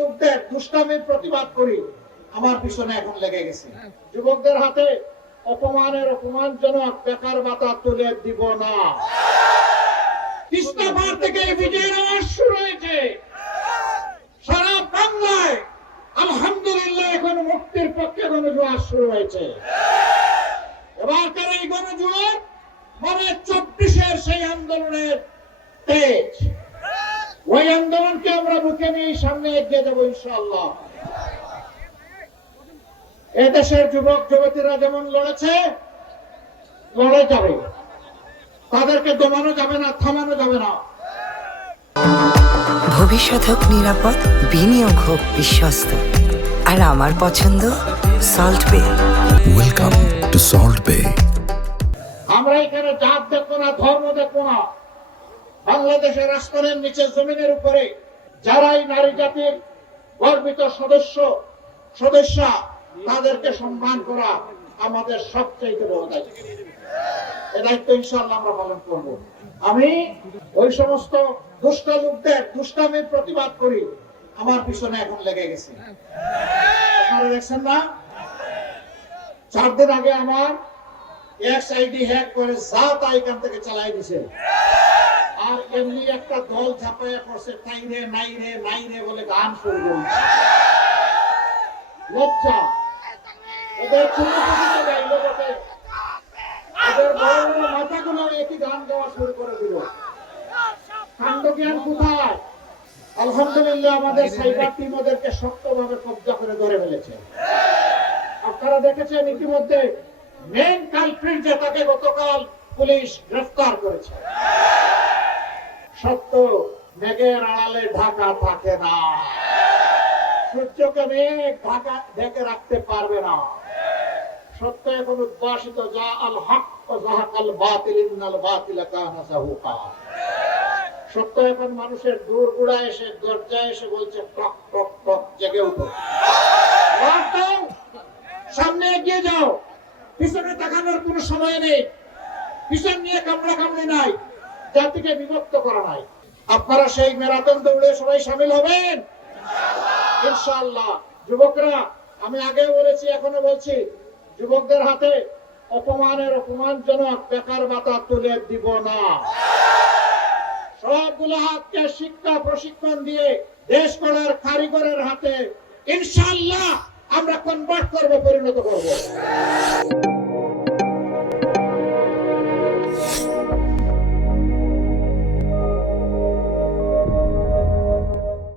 লোকদের দুষ্টামির প্রতিবাদ করি, আমার পিছনে এখন লেগে গেছে। যুবকদের হাতে অপমানজনক বেকার ভাতা তুলে দিব না। ইস্তাফার থেকে বিজয়ের আওয়াজ শুরু হয়েছে সারা বাংলায়। আলহামদুলিল্লাহ, এখন মুক্তির পক্ষে গণজোয়ার শুরু হয়েছে। এবারকার এই গণজোয়ার মানে 24-এর সেই আন্দোলনের তেজ। ওই আন্দোলনকে আমরা বুকে নিয়ে সামনে এগিয়ে যাবো ইনশাআল্লাহ। এদেশের যুবক যুবতীরা যেমন লড়েছে, লড়ে যাবে, তাদেরকে দমানো যাবে না, থামানো যাবে না। ভবিষ্যৎ হোক নিরাপদ, বিনিয়োগ হোক বিশ্বস্ত, আর আমার পছন্দ সল্ট বে। ওয়েলকাম টু সল্ট বে। আমরা এখানে জাত দেখবো না, ধর্ম দেখবো না। বাংলাদেশের আসমানের নিচে জমিনের উপরে যারাই নারী জাতির গর্বিত সদস্যা, তাদেরকে সম্মান করা আমাদের সবচাইতে বড় দায়িত্ব। এই দায়িত্ব ইনশাআল্লাহ আমরা পালন করব। আমি ওই সমস্ত দুষ্ট লোকদের দুষ্টামির প্রতিবাদ করি, আমার পিছনে এখন লেগে গেছে। আপনারা দেখছেন না, 4 দিন আগে আমার এক্সআইডি হ্যাক করে যা তা এখান থেকে চালাই দিছে। আর এমনি একটা দল ঝাঁপাইয়া পড়ছে, তাই রে নাই রে নাই রে বলে গান শুরু করছে। লজ্জা এদের চুমুকুচিতে গাইল বটে, এদের বড় বড় মাথাগুলো একই গান গাওয়া শুরু করে দিল। কাণ্ডজ্ঞান কোথায়? আলহামদুলিল্লাহ, আমাদের সাইবার টিম ওদেরকে শক্তভাবে কব্জা করে ধরে ফেলেছে। আপনারা দেখেছেন ইতিমধ্যে মেইন কালপ্রিট, যে তাকে গতকাল পুলিশ গ্রেফতার করেছে। সত্য মেঘের আড়ালে ঢাকা থাকে না, সূর্যকে মেঘ ঢাকা ঢেকে রাখতে পারবে না। সত্য এখন উদ্ভাসিত, যা আল হক ওয়া যাহাকাল বাতিল ইন্নাল বাতিলা কানা যাহুকা। সত্য এখন মানুষের দূরগুড়া এসে দরজায় এসে বলছে, টক টক টক, জেগে উঠো, সামনে এগিয়ে যাও, পিছনে তাকানোর কোনো সময় নেই, পিছন নিয়ে কামড়া কামড়ি নাই, জাতিকে বিভক্ত করা নাই। আপনারা সেই ম্যারাথন দৌড়ে সবাই শামিল হবেন ইনশাআল্লাহ। যুবকরা, আমি আগেও বলেছি, এখনো বলছি, যুবকদের হাতে অপমানজনক বেকার ভাতা তুলে দিব না। সবগুলো হাতকে শিক্ষা প্রশিক্ষণ দিয়ে দেশ গড়ার কারিগরের হাতে ইনশাআল্লাহ আমরা কনভার্ট করবো, পরিণত করবো।